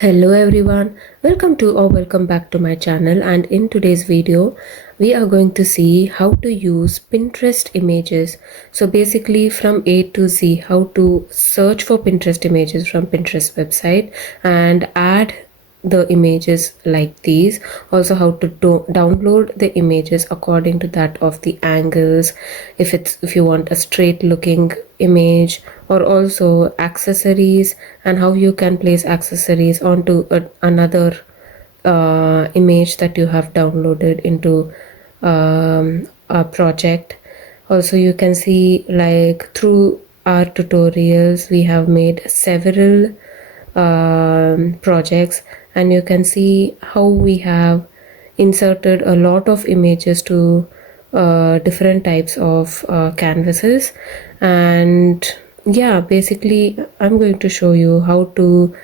Hello everyone, welcome back to my channel, and in today's video we are going to see how to use Pinterest images. So basically from A to Z, how to search for Pinterest images from Pinterest website and add the images like these. Also how to download the images according to that of the angles, if you want a straight looking image, or also accessories and how you can place accessories onto another image that you have downloaded into a project. Also you can see, like, through our tutorials we have made several projects, and you can see how we have inserted a lot of images to different types of canvases. And yeah, basically I'm going to show you how to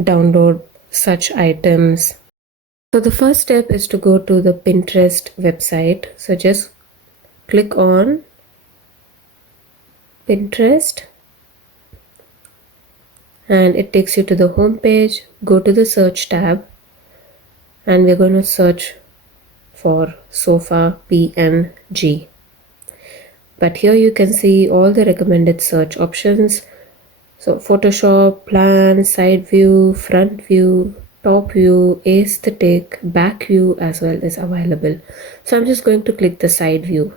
download such items. So the first step is to go to the Pinterest website. So just click on Pinterest and it takes you to the home page. Go to the search tab and we're going to search for sofa PNG. But here you can see all the recommended search options. So Photoshop, plan, side view, front view, top view, aesthetic, back view as well is available. So I'm just going to click the side view,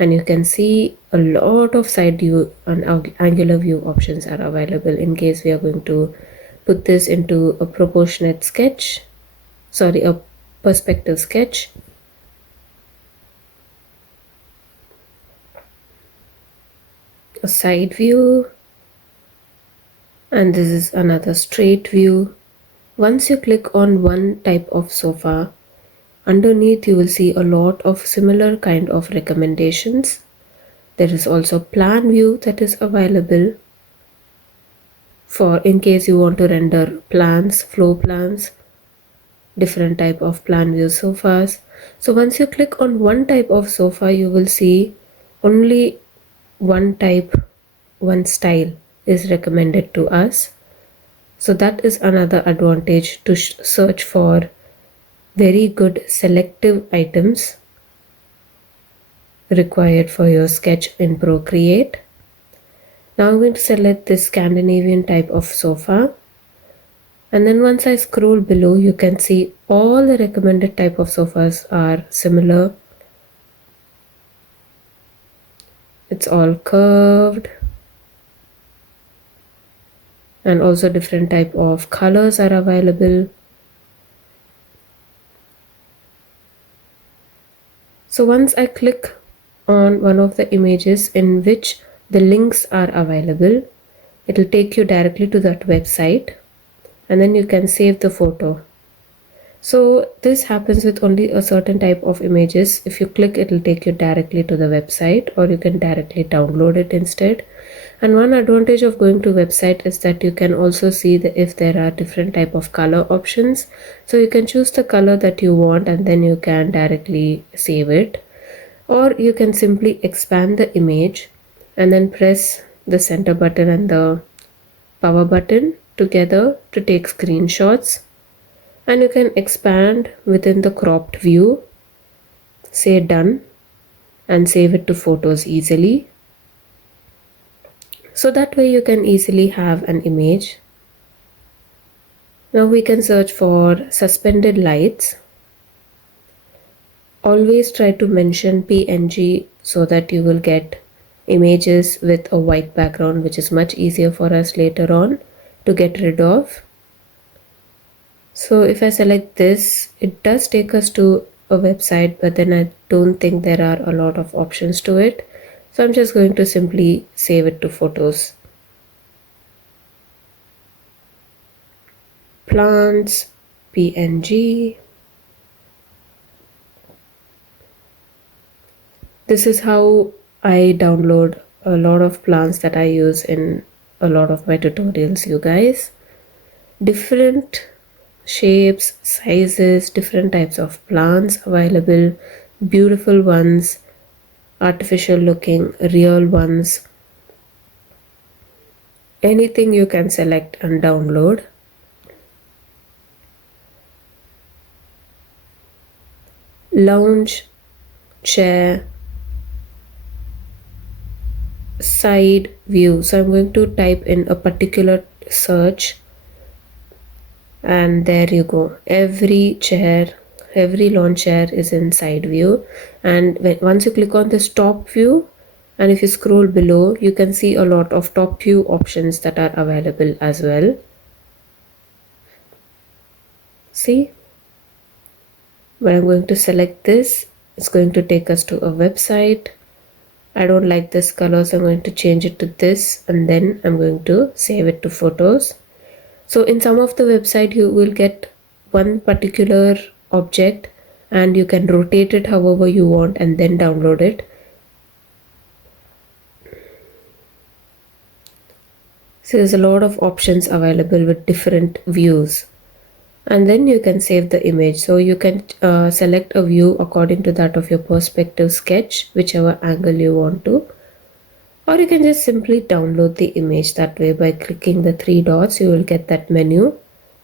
and you can see a lot of side view and angular view options are available in case we are going to put this into a proportionate sketch, sorry, a perspective sketch. A side view, and this is another straight view. Once you click on one type of sofa, underneath you will see a lot of similar kind of recommendations. There is also plan view that is available for in case you want to render plans, floor plans, different type of plan view sofas. So once you click on one type of sofa, you will see only one type, one style is recommended to us. So that is another advantage to search for very good selective items required for your sketch in Procreate. Now I'm going to select this Scandinavian type of sofa, and then once I scroll below you can see all the recommended type of sofas are similar. It's all curved, and also different type of colors are available. So once I click on one of the images in which the links are available, it will take you directly to that website, and then you can save the photo. So this happens with only a certain type of images. If you click, it will take you directly to the website, or you can directly download it instead. And one advantage of going to website is that you can also see if there are different type of color options. So you can choose the color that you want and then you can directly save it. Or you can simply expand the image and then press the center button and the power button together to take screenshots. And you can expand within the cropped view, say done, and save it to photos easily. So that way you can easily have an image. Now we can search for suspended lights. Always try to mention PNG so that you will get images with a white background, which is much easier for us later on to get rid of. So if I select this, it does take us to a website, but then I don't think there are a lot of options to it. So I'm just going to simply save it to photos. Plants, PNG. This is how I download a lot of plants that I use in a lot of my tutorials, you guys. Different shapes, sizes, different types of plants available, beautiful ones, artificial looking, real ones. Anything you can select and download. lounge chair side view. So I'm going to type in a particular search, and there you go. Every lawn chair is in side view. And once you click on this top view, and if you scroll below, you can see a lot of top view options that are available as well. See, but I'm going to select this. It's going to take us to a website. I don't like this color, so I'm going to change it to this, and then I'm going to save it to photos. So in some of the website, you will get one particular object and you can rotate it however you want and then download it. So there's a lot of options available with different views. And then you can save the image. So you can select a view according to that of your perspective sketch, whichever angle you want to. Or you can just simply download the image that way. By clicking the three dots, you will get that menu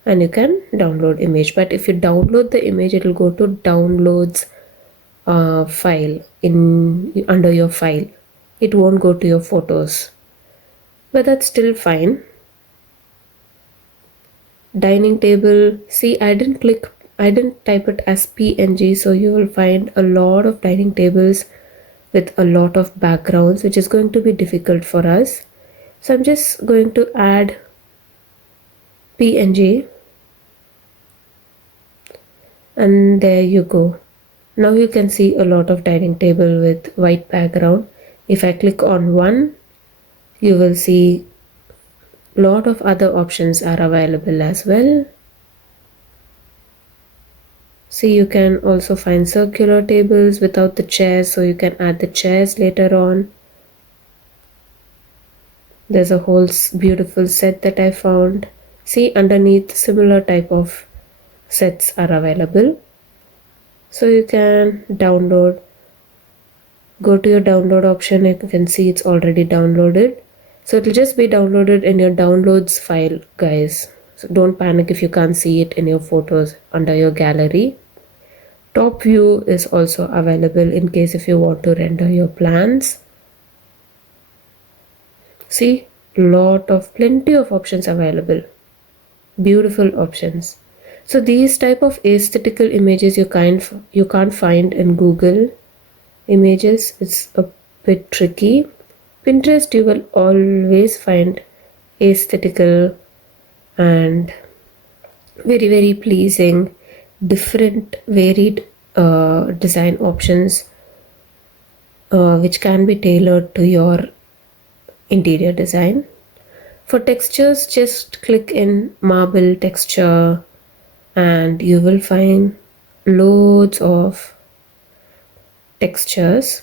and you can download image. But if you download the image, it will go to downloads file under your file. It won't go to your photos, but that's still fine. Dining table, see, I didn't type it as PNG, so you will find a lot of dining tables with a lot of backgrounds, which is going to be difficult for us. So I'm just going to add PNG, and there you go. Now you can see a lot of dining table with white background. If I click on one, you will see a lot of other options are available as well. See, you can also find circular tables without the chairs, so you can add the chairs later on. There's a whole beautiful set that I found. See, underneath similar type of sets are available. So you can download, go to your download option, you can see it's already downloaded. So it'll just be downloaded in your downloads file, guys. So don't panic if you can't see it in your photos under your gallery. Top view is also available in case if you want to render your plans. See, plenty of options available. Beautiful options. So these type of aesthetical images you can't find in Google Images. It's a bit tricky. Pinterest, you will always find aesthetical and very, very pleasing, different, varied design options which can be tailored to your interior design. For textures, just click in marble texture and you will find loads of textures,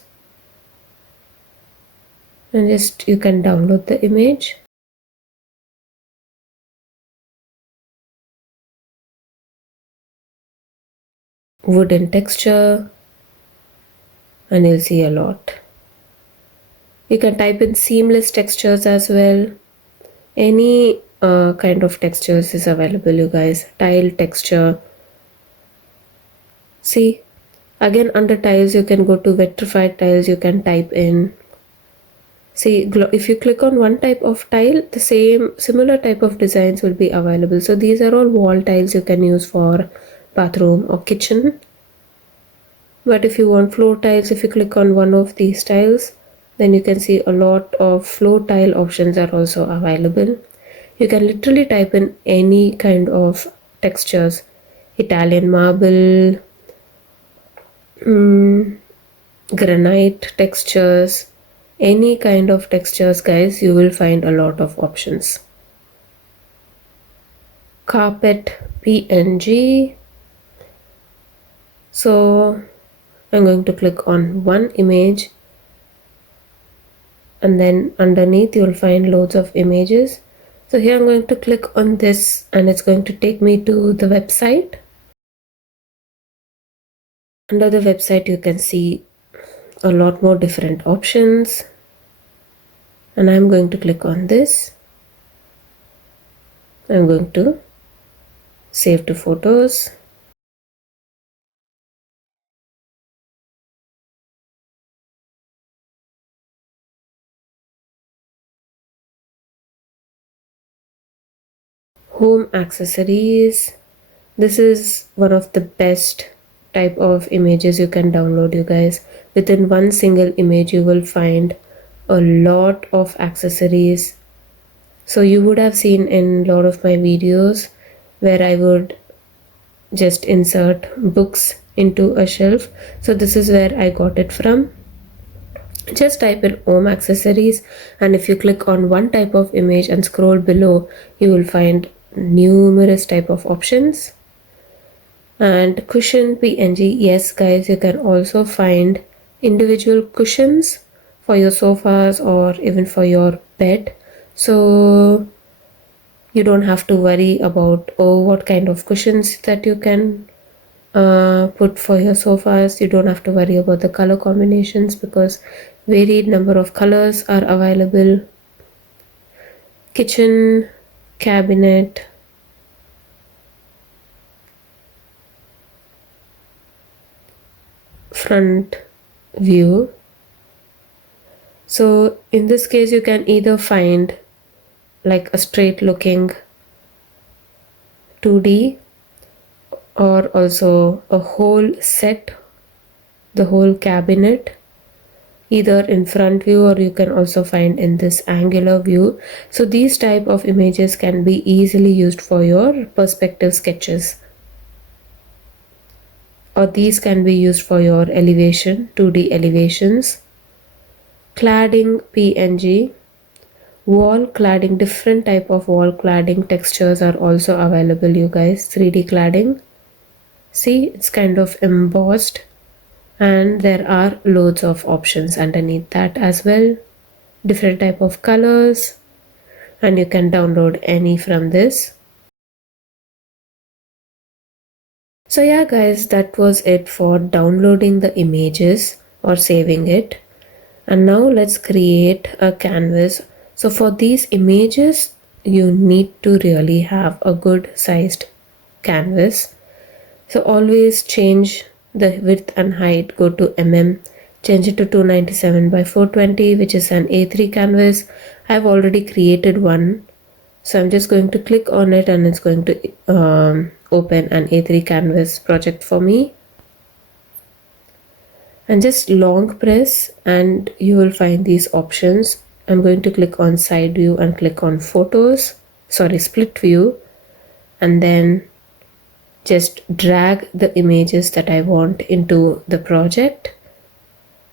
and just you can download the image. Wooden texture, and you'll see a lot. You can type in seamless textures as well. Any kind of textures is available, you guys. Tile texture. See, again under tiles you can go to vitrified tiles. You can type in. See, if you click on one type of tile, the similar type of designs will be available. So these are all wall tiles you can use for bathroom or kitchen. But if you want floor tiles, if you click on one of these tiles, then you can see a lot of floor tile options are also available. You can literally type in any kind of textures. Italian marble, granite textures, any kind of textures, guys, you will find a lot of options. Carpet, PNG. So I'm going to click on one image, and then underneath you'll find loads of images. So here I'm going to click on this and it's going to take me to the website. Under the website you can see a lot more different options, and I'm going to click on this. I'm going to save to photos. Home accessories. This is one of the best type of images you can download, you guys. Within one single image you will find a lot of accessories. So you would have seen in a lot of my videos where I would just insert books into a shelf. So this is where I got it from. Just type in home accessories, and if you click on one type of image and scroll below, you will find numerous type of options. And cushion PNG, yes guys, you can also find individual cushions for your sofas or even for your bed. So you don't have to worry about what kind of cushions that you can put for your sofas. You don't have to worry about the color combinations because varied number of colors are available. Kitchen cabinet, front view. So in this case you can either find like a straight looking 2D or also a whole set, the whole cabinet, either in front view, or you can also find in this angular view. So these type of images can be easily used for your perspective sketches, or these can be used for your elevation, 2D elevations. Cladding PNG, wall cladding, different type of wall cladding textures are also available, you guys. 3D cladding, see, it's kind of embossed, and there are loads of options underneath that as well. Different type of colors, and you can download any from this. So yeah guys, that was it for downloading the images or saving it. And now let's create a canvas. So for these images you need to really have a good sized canvas. So always change the width and height, go to change it to 297 by 420, which is an A3 canvas. I've already created one, so I'm just going to click on it and it's going to open an A3 canvas project for me. And just long press and you will find these options. I'm going to click on side view and click on split view, and then just drag the images that I want into the project.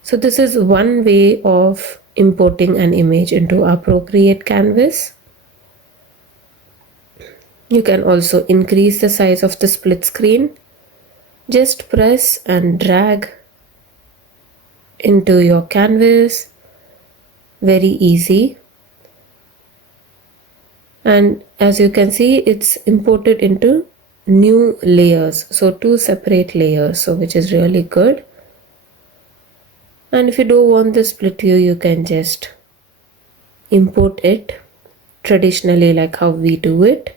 So this is one way of importing an image into our Procreate canvas. You can also increase the size of the split screen. Just press and drag into your canvas. Very easy. And as you can see, it's imported into new layers, so 2 separate layers, so which is really good. And if you don't want the split view, you can just import it traditionally like how we do it,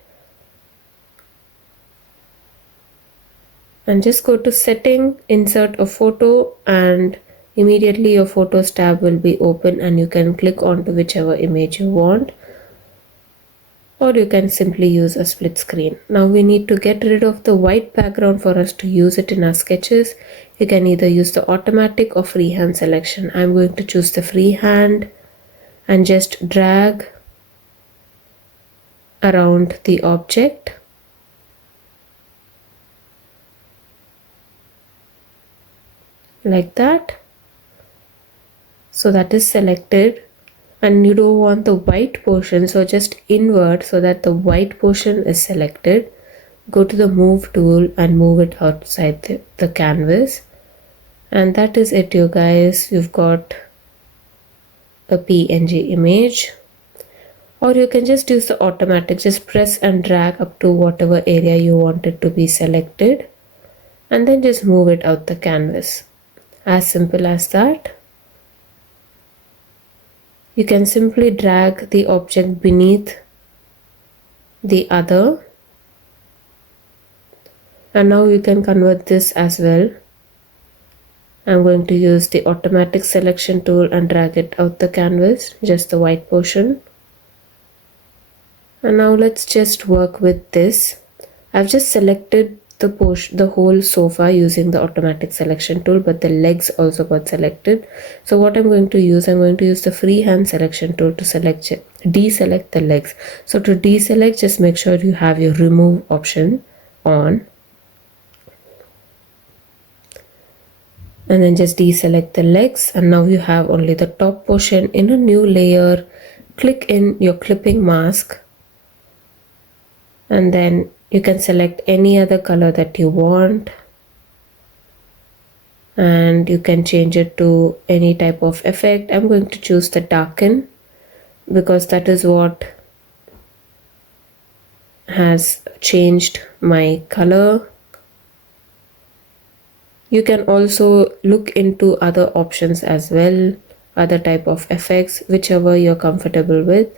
and just go to setting, insert a photo, and immediately your photos tab will be open and you can click on to whichever image you want, or you can simply use a split screen. Now we need to get rid of the white background for us to use it in our sketches. You can either use the automatic or freehand selection. I'm going to choose the freehand and just drag around the object like that. So that is selected, and you don't want the white portion, so just invert so that the white portion is selected. Go to the move tool and move it outside the canvas, and that is it, you guys. You've got a PNG image, or you can just use the automatic. Just press and drag up to whatever area you want it to be selected, and then just move it out the canvas. As simple as that. You can simply drag the object beneath the other, and now you can convert this as well. I'm going to use the automatic selection tool and drag it out the canvas, just the white portion. And now let's just work with this. I've just selected the whole sofa using the automatic selection tool, but the legs also got selected. So what I'm going to use the freehand selection tool to deselect the legs. So to deselect, just make sure you have your remove option on, and then just deselect the legs, and now you have only the top portion. In a new layer, click in your clipping mask, and then you can select any other color that you want, and you can change it to any type of effect. I'm going to choose the darken because that is what has changed my color. You can also look into other options as well, other type of effects, whichever you're comfortable with.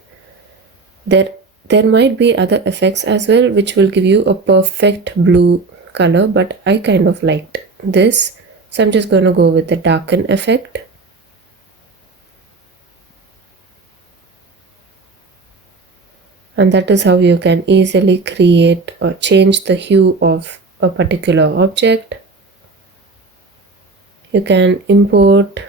There might be other effects as well which will give you a perfect blue color, but I kind of liked this, so I'm just going to go with the darken effect. And that is how you can easily create or change the hue of a particular object. You can import.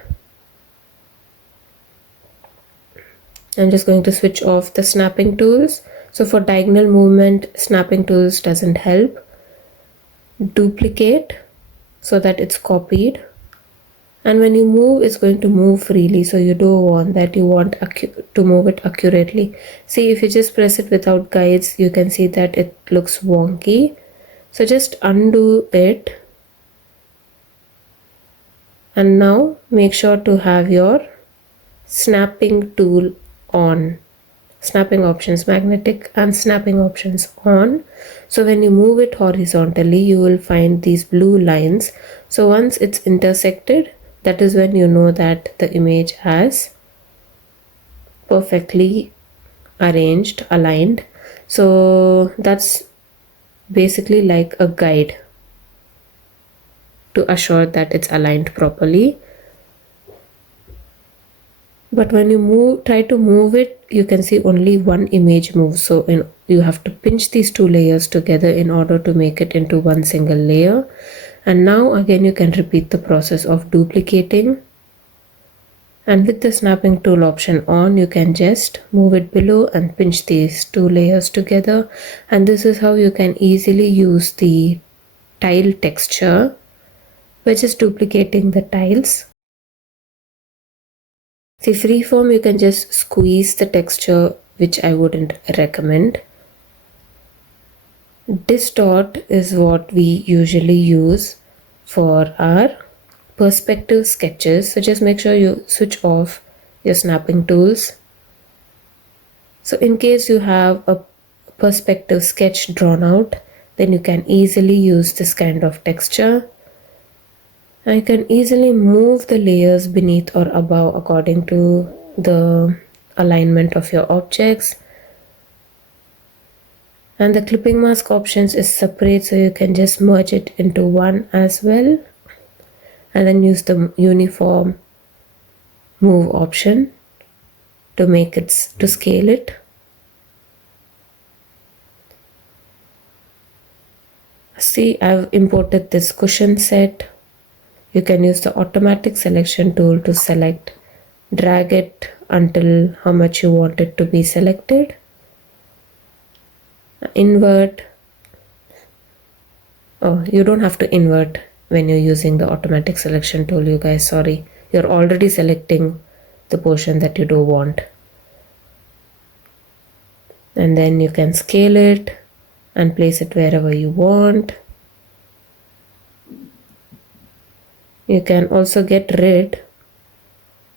I'm just going to switch off the snapping tools. So for diagonal movement, snapping tools doesn't help. Duplicate so that it's copied. And when you move, it's going to move freely. So you don't want that. You want to move it accurately. See, if you just press it without guides, you can see that it looks wonky. So just undo it. And now make sure to have your snapping tool on, snapping options, magnetic and snapping options on. So when you move it horizontally, you will find these blue lines. So once it's intersected, that is when you know that the image has perfectly arranged, aligned. So that's basically like a guide to assure that it's aligned properly. But when you try to move it, you can see only one image move. So you have to pinch these two layers together in order to make it into one single layer. And now again, you can repeat the process of duplicating. And with the snapping tool option on, you can just move it below and pinch these two layers together. And this is how you can easily use the tile texture by just duplicating the tiles. See, freeform, you can just squeeze the texture, which I wouldn't recommend. Distort is what we usually use for our perspective sketches. So just make sure you switch off your snapping tools. So in case you have a perspective sketch drawn out, then you can easily use this kind of texture. And you can easily move the layers beneath or above according to the alignment of your objects. And the clipping mask options is separate, so you can just merge it into one as well. And then use the uniform move option to scale it. See, I've imported this cushion set. You can use the automatic selection tool to select, drag it until how much you want it to be selected. Invert. Oh, you don't have to invert when you're using the automatic selection tool, you guys, sorry. You're already selecting the portion that you do want. And then you can scale it and place it wherever you want. You can also get rid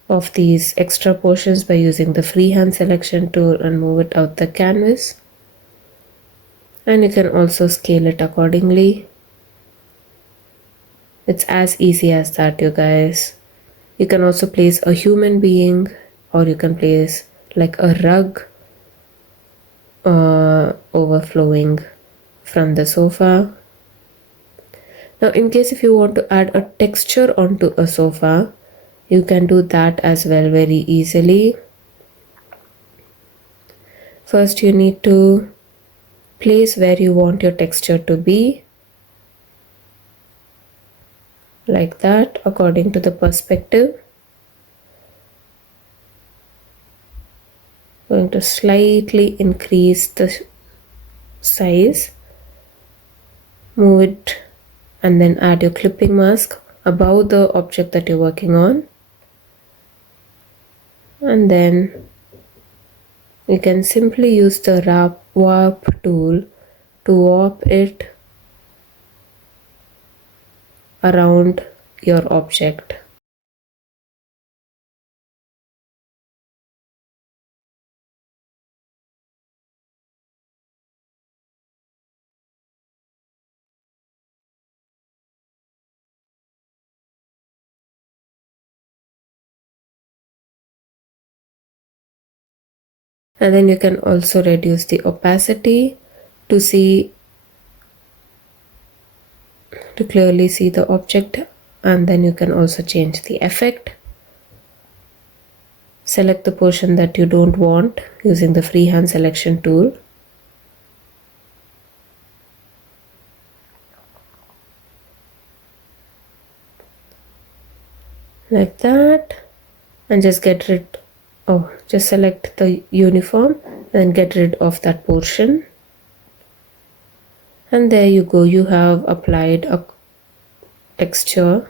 of these extra portions by using the freehand selection tool and move it out the canvas. And you can also scale it accordingly. It's as easy as that, you guys. You can also place a human being, or you can place like a rug overflowing from the sofa. Now, in case if you want to add a texture onto a sofa, you can do that as well very easily. First you need to place where you want your texture to be, like that, according to the perspective. Going to slightly increase the size, move it, and then add your clipping mask above the object that you're working on. And then you can simply use the warp tool to warp it around your object. And then you can also reduce the opacity to clearly see the object, and then you can also change the effect. Select the portion that you don't want using the freehand selection tool. Like that, and just just select the uniform and get rid of that portion. And there you go, you have applied a texture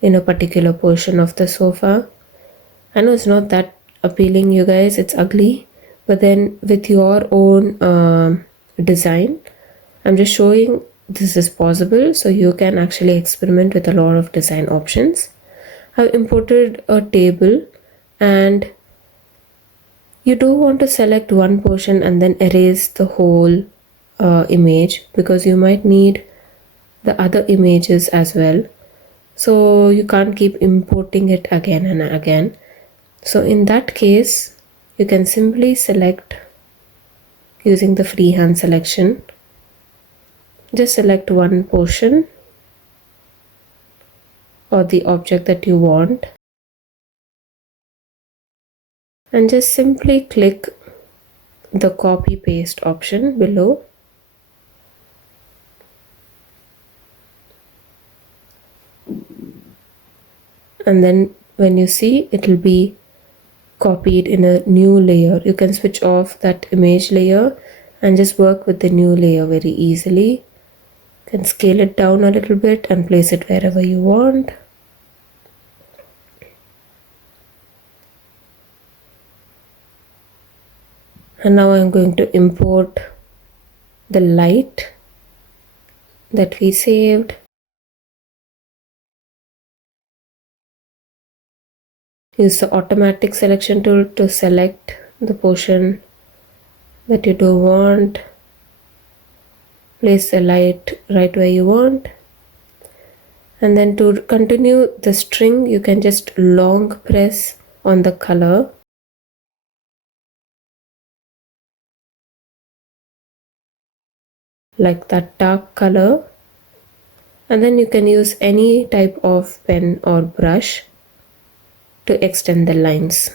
in a particular portion of the sofa. I know it's not that appealing, you guys, it's ugly, but then with your own design, I'm just showing this is possible, so you can actually experiment with a lot of design options. I've imported a table, and you don't want to select one portion and then erase the whole image, because you might need the other images as well. So you can't keep importing it again and again. So in that case, you can simply select using the freehand selection. Just select one portion or the object that you want, and just simply click the copy paste option below. And then when you see, it will be copied in a new layer. You can switch off that image layer and just work with the new layer very easily. You can scale it down a little bit and place it wherever you want. And now I'm going to import the light that we saved. Use the automatic selection tool to select the portion that you don't want. Place the light right where you want. And then to continue the string, you can just long press on the color. Like that dark color. And then you can use any type of pen or brush to extend the lines.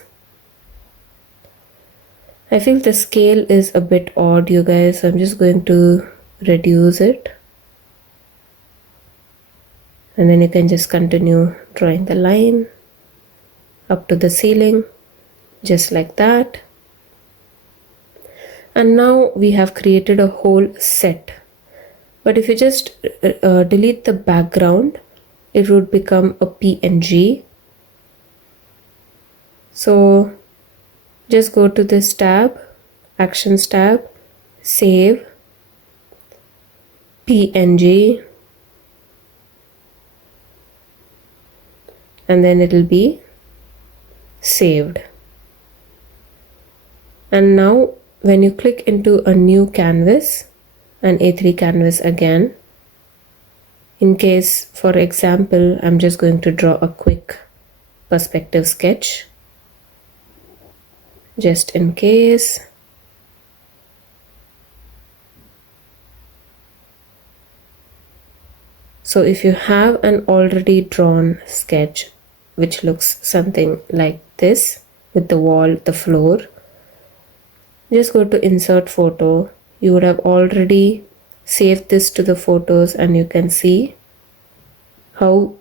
I feel the scale is a bit odd, you guys, so I'm just going to reduce it. And then you can just continue drawing the line up to the ceiling, just like that. And now we have created a whole set. But if you just delete the background, it would become a PNG. So just go to this tab, Actions tab, Save, PNG, and then it will be saved. And now when you click into a new canvas, an A3 canvas again, in case, for example, I'm just going to draw a quick perspective sketch, just in case. So if you have an already drawn sketch which looks something like this, with the wall, the floor, Just go to insert photo. You would have already saved this to the photos, and you can see how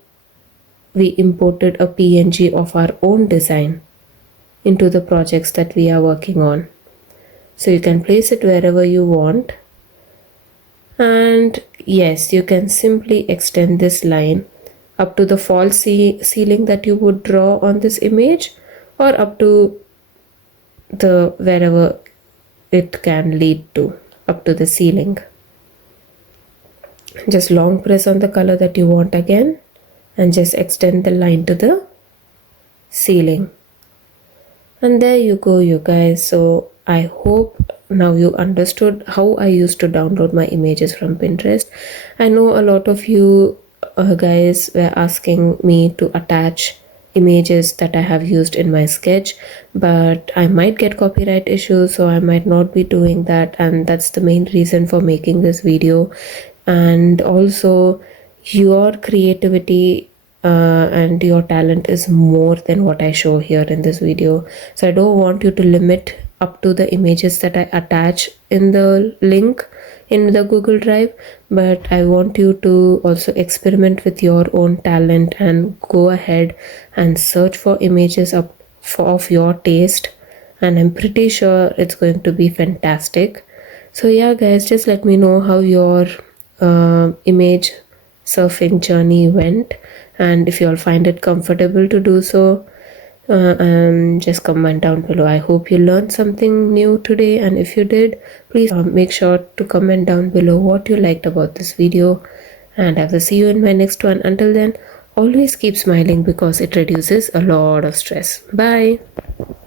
we imported a PNG of our own design into the projects that we are working on. So you can place it wherever you want. And yes, you can simply extend this line up to the false ceiling that you would draw on this image, or up to the wherever it can lead to, up to the ceiling. Just long press on the color that you want again, and just extend the line to the ceiling. And there you go, you guys. So I hope now you understood how I used to download my images from Pinterest. I know a lot of you guys were asking me to attach images that I have used in my sketch, but I might get copyright issues, so I might not be doing that, and that's the main reason for making this video. And also, your creativity and your talent is more than what I show here in this video. So I don't want you to limit up to the images that I attach in the link in the Google Drive, but I want you to also experiment with your own talent and go ahead and search for images of your taste, and I'm pretty sure it's going to be fantastic. So yeah, guys, just let me know how your image surfing journey went, and if you all find it comfortable to do so, just comment down below. I hope you learned something new today, and if you did, please make sure to comment down below what you liked about this video, and I will see you in my next one. Until then, always keep smiling because it reduces a lot of stress. Bye.